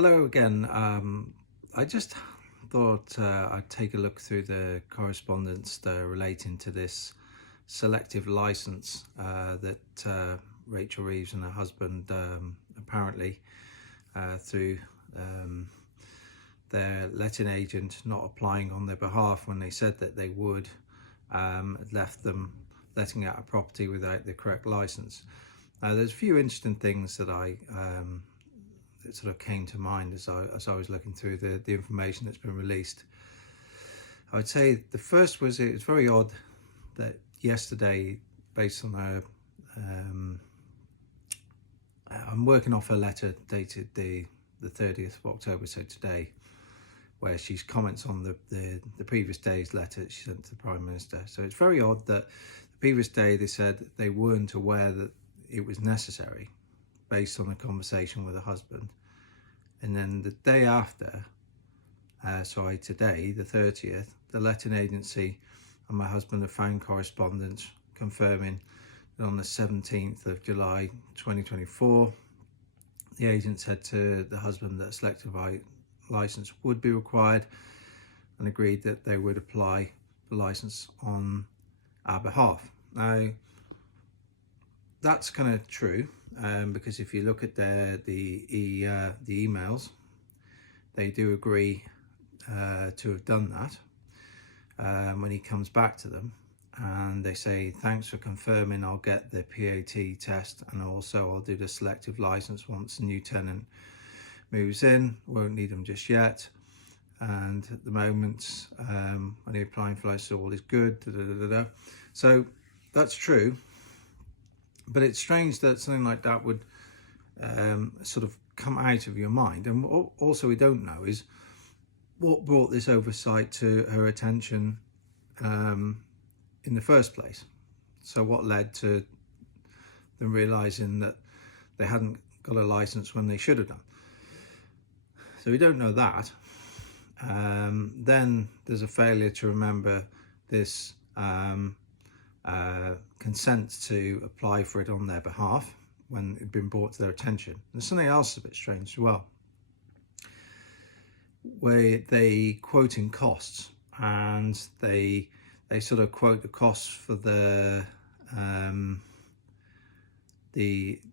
Hello again. I just thought I'd take a look through the correspondence relating to this selective license that Rachel Reeves and her husband apparently through their letting agent not applying on their behalf when they said that they would, had left them letting out a property without the correct license. There's a few interesting things that that sort of came to mind as I was looking through the information that's been released. I would say the first was, it was very odd that yesterday, based on I'm working off a letter dated the 30th of October, so today, where she comments on the previous day's letter that she sent to the Prime Minister. So it's very odd that the previous day they said that they weren't aware that it was necessary based on a conversation with her husband, and then the day after, today, the 30th, the letting agency and my husband have found correspondence confirming that on the 17th of July 2024, the agent said to the husband that a selective license would be required and agreed that they would apply the license on our behalf. Now, that's kind of true, because if you look at the emails, they do agree to have done that when he comes back to them, and they say, thanks for confirming, I'll get the PAT test, and also I'll do the selective license once the new tenant moves in. Won't need them just yet, and at the moment when you're applying for license, all is good. So that's true. But it's strange that something like that would sort of come out of your mind. And also we don't know is what brought this oversight to her attention in the first place. So what led to them realising that they hadn't got a licence when they should have done? So we don't know that. Then there's a failure to remember this consent to apply for it on their behalf when it had been brought to their attention. There's something else a bit strange as well, where they quoting costs, and they sort of quote the costs for the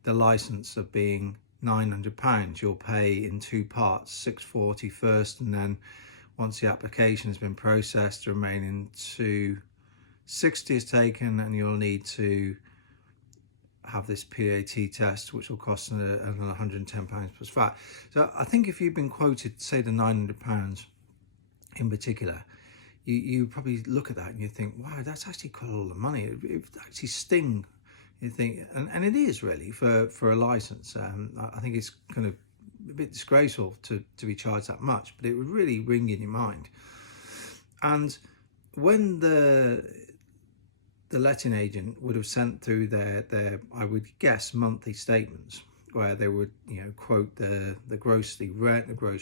license of being £900. You'll pay in two parts, £640 first, and then once the application has been processed, the remaining £260 is taken, and you'll need to have this PAT test, which will cost another £110 plus VAT. So I think if you've been quoted, say, the £900 in particular, you probably look at that and you think, wow, that's actually quite a lot of money. It would actually sting, you think, and it is really for a license. I think it's kind of a bit disgraceful to be charged that much, but it would really ring in your mind. And when the letting agent would have sent through their I would guess monthly statements, where they would quote the gross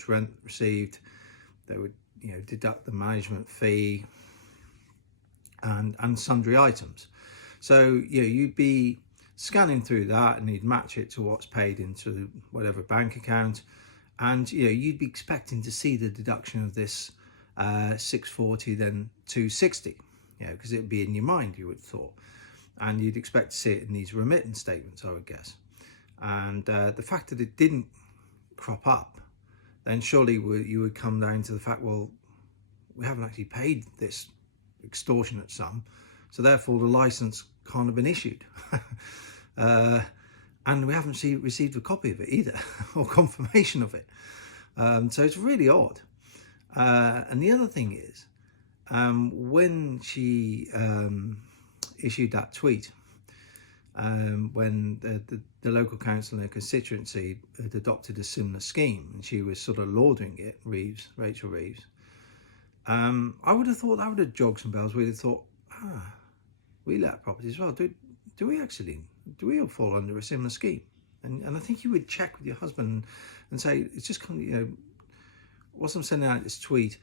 rent received, they would deduct the management fee and sundry items. So you'd be scanning through that, and you'd match it to what's paid into whatever bank account, and you'd be expecting to see the deduction of this £640 then £260. Because it would be in your mind, you would have thought, and you'd expect to see it in these remittance statements, I would guess. And the fact that it didn't crop up, then surely you would come down to the fact, well, we haven't actually paid this extortionate sum, so therefore the license can't have been issued. And we haven't received a copy of it either, or confirmation of it. So it's really odd. And the other thing is, when she issued that tweet, when the local council in her constituency had adopted a similar scheme, and she was sort of lauding it, Rachel Reeves, I would have thought that would have jogged some bells. We'd have thought, we let properties as well. Do we all fall under a similar scheme? And I think you would check with your husband and say, it's just whilst I'm sending out this tweet,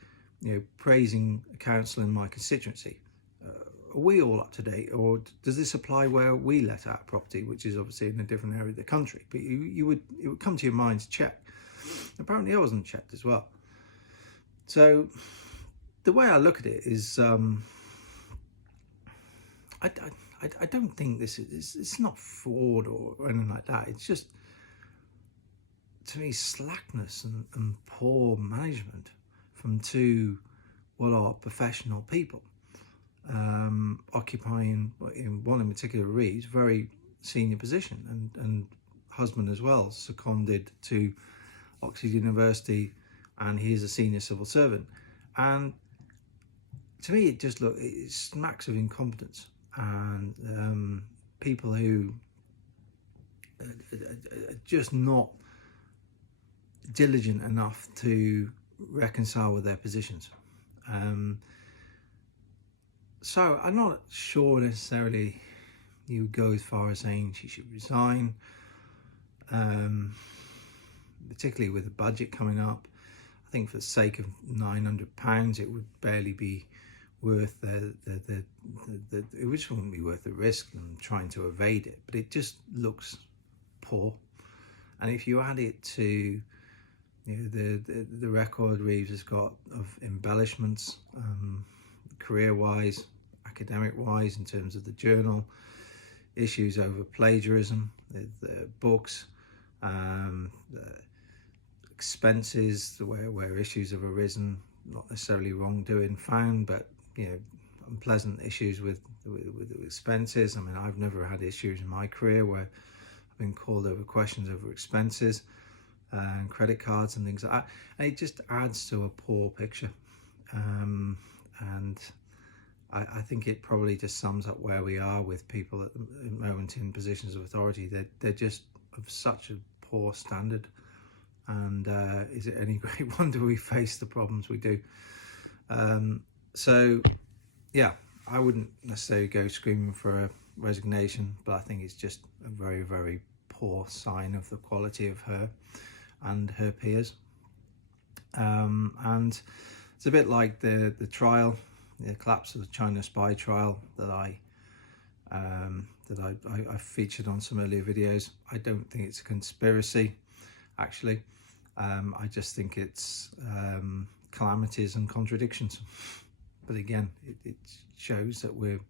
praising a council in my constituency, are we all up to date, or does this apply where we let out property, which is obviously in a different area of the country? But it would come to your mind to check. Apparently I wasn't checked as well. So the way I look at it is, I don't think this is, it's not fraud or anything like that. It's just, to me, slackness and poor management from two what are professional people, occupying, in one in particular, Reeves, very senior position, and husband as well, seconded to Oxford University, and he is a senior civil servant. And to me, it smacks of incompetence, and people who are just not diligent enough to reconcile with their positions. So I'm not sure necessarily you would go as far as saying she should resign, particularly with the budget coming up. I think for the sake of £900, it would barely be worth it just wouldn't be worth the risk and trying to evade it. But it just looks poor. And if you add it to the record Reeves has got of embellishments, career-wise, academic-wise, in terms of the journal, issues over plagiarism, the books, the expenses, where issues have arisen, not necessarily wrongdoing found, but unpleasant issues with expenses. I mean, I've never had issues in my career where I've been called over questions over expenses and credit cards and things like that. And it just adds to a poor picture. And I think it probably just sums up where we are with people at the moment in positions of authority. They're just of such a poor standard. And is it any great wonder we face the problems we do? So, yeah, I wouldn't necessarily go screaming for a resignation, but I think it's just a very, very poor sign of the quality of her and her peers. And it's a bit like the trial, the collapse of the China spy trial that I featured on some earlier videos. I don't think it's a conspiracy, actually. I just think it's calamities and contradictions. But again, it shows that we're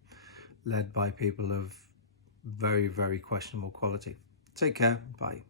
led by people of very, very questionable quality. Take care. Bye.